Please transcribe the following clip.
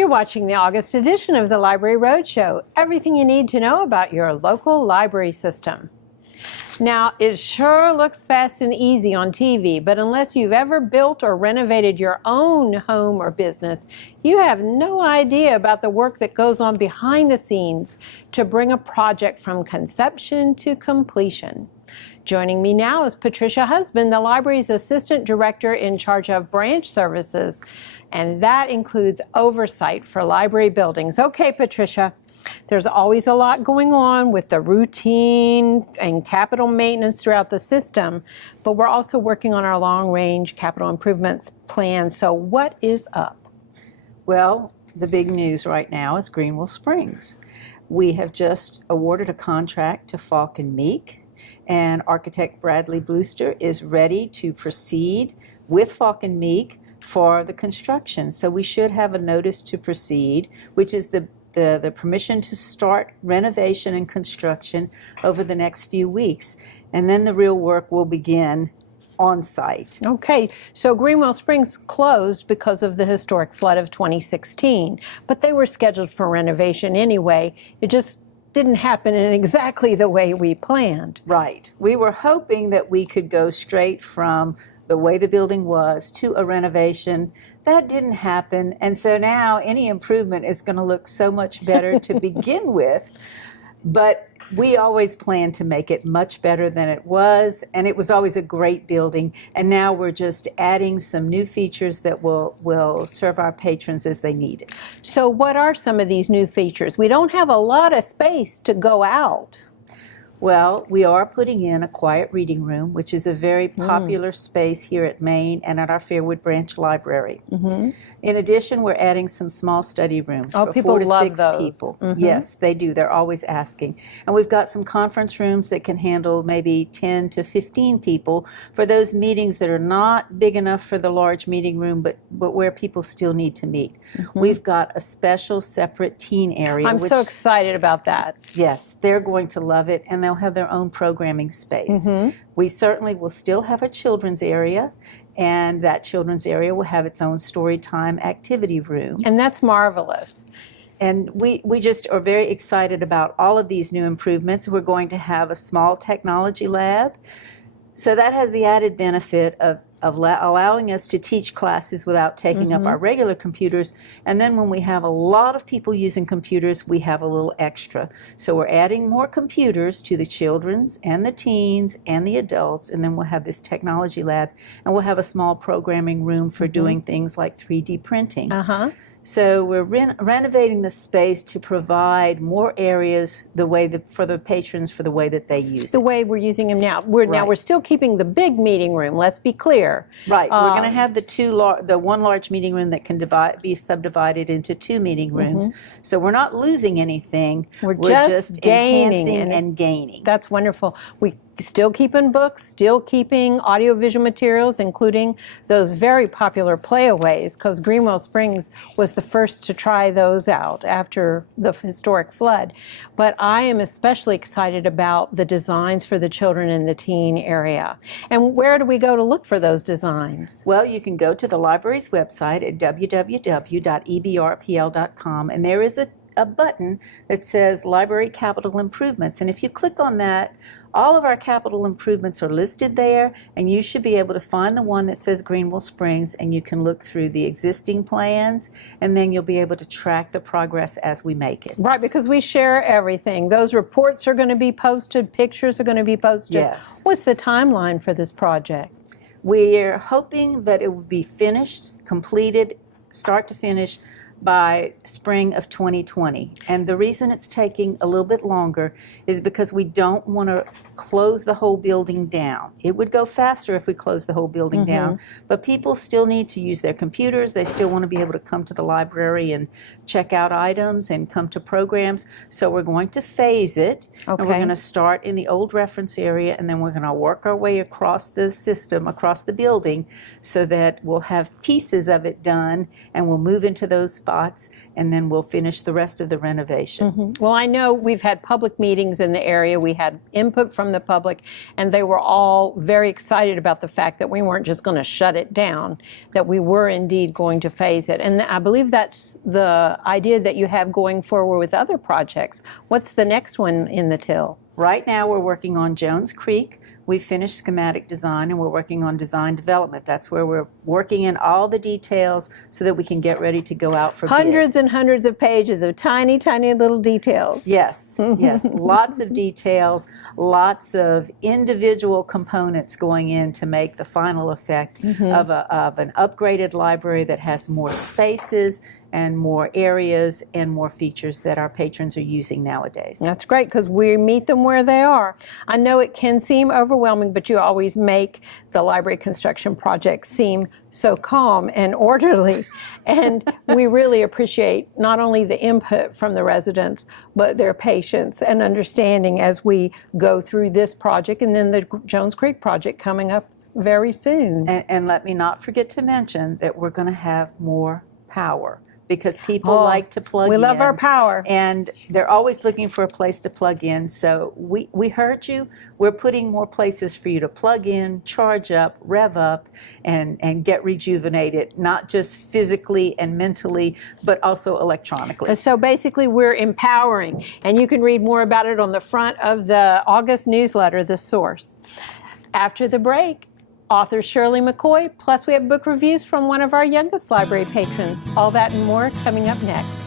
You're watching the August edition of the Library Roadshow. Everything you need to know about your local library system. Now, it sure looks fast and easy on TV, but unless you've ever built or renovated your own home or business, you have no idea about the work that goes on behind the scenes to bring a project from conception to completion. Joining me now is Patricia Husband, the library's assistant director in charge of branch services, and that includes oversight for library buildings. Okay, Patricia. There's always a lot going on with the routine and capital maintenance throughout the system, but we're also working on our long-range capital improvements plan. So what is up? Well, the big news right now is Greenwell Springs. We have just awarded a contract to Falk and Meek, and architect Bradley Brewster is ready to proceed with Falk and Meek for the construction. So we should have a notice to proceed, which is the permission to start renovation and construction over the next few weeks. And then the real work will begin on site. Okay, so Greenwell Springs closed because of the historic flood of 2016, but they were scheduled for renovation anyway. It just didn't happen in exactly the way we planned. Right. We were hoping that we could go straight from the way the building was to a renovation. That didn't happen, and so now any improvement is going to look so much better to begin with, but we always planned to make it much better than it was, and it was always a great building, and now we're just adding some new features that will serve our patrons as they need it. So what are some of these new features? We don't have a lot of space to go out. Well, we are putting in a quiet reading room, which is a very popular space here at Maine and at our Fairwood Branch Library. In addition, we're adding some small study rooms for 4 to 6 people. Yes, they do. They're always asking. And we've got some conference rooms that can handle maybe 10 to 15 people for those meetings that are not big enough for the large meeting room, but where people still need to meet. We've got a special separate teen area. I'm so excited about that. Yes, they're going to love it, and they'll have their own programming space. We certainly will still have a children's area, and that children's area will have its own story time activity room. And that's marvelous. And we just are very excited about all of these new improvements. We're going to have a small technology lab. So that has the added benefit of allowing us to teach classes without taking up our regular computers. And then when we have a lot of people using computers, we have a little extra. So we're adding more computers to the children's and the teens and the adults, and then we'll have this technology lab, and we'll have a small programming room for doing things like 3D printing. So we're renovating the space to provide more areas for the patrons for the way that they use it. The way we're using them now. We're still keeping the big meeting room, let's be clear. Right. We're going to have the one large meeting room that can be subdivided into 2 meeting rooms. So we're not losing anything. We're just enhancing and gaining. That's wonderful. We still keeping books, still keeping audiovisual materials, including those very popular playaways, because Greenwell Springs was the first to try those out after the historic flood. But I am especially excited about the designs for the children in the teen area. And where do we go to look for those designs? Well, you can go to the library's website at www.ebrpl.com, and there is a button that says Library Capital Improvements. And if you click on that, all of our capital improvements are listed there, and you should be able to find the one that says Greenwell Springs, and you can look through the existing plans, and then you'll be able to track the progress as we make it. Right, because we share everything. Those reports are going to be posted, pictures are going to be posted. Yes. What's the timeline for this project? We're hoping that it will be finished, completed, start to finish, by spring of 2020. And the reason it's taking a little bit longer is because we don't want to close the whole building down. It would go faster if we closed the whole building down, but people still need to use their computers. They still want to be able to come to the library and check out items and come to programs. So we're going to phase it, and we're going to start in the old reference area, and then we're going to work our way across the system, across the building, so that we'll have pieces of it done, and we'll move into those spots, and then we'll finish the rest of the renovation. Well, I know we've had public meetings in the area. We had input from the public, and they were all very excited about the fact that we weren't just going to shut it down, that we were indeed going to phase it. And I believe that's the idea that you have going forward with other projects. What's the next one in the till? Right now, we're working on Jones Creek. We finished schematic design, and we're working on design development. That's where we're working in all the details so that we can get ready to go out for bid. Hundreds and hundreds of pages of tiny, tiny little details. Yes, yes. Lots of details, lots of individual components going in to make the final effect of an upgraded library that has more spaces and more areas and more features that our patrons are using nowadays. That's great, because we meet them where they are. I know it can seem overwhelming, but you always make the library construction project seem so calm and orderly. And we really appreciate not only the input from the residents, but their patience and understanding as we go through this project and then the Jones Creek project coming up very soon. And let me not forget to mention that we're going to have more power, because people like to plug in. We love our power. And they're always looking for a place to plug in. So we heard you. We're putting more places for you to plug in, charge up, rev up, and get rejuvenated, not just physically and mentally, but also electronically. So basically, we're empowering. And you can read more about it on the front of the August newsletter, The Source. After the break, author Shirley McCoy, plus we have book reviews from one of our youngest library patrons. All that and more coming up next.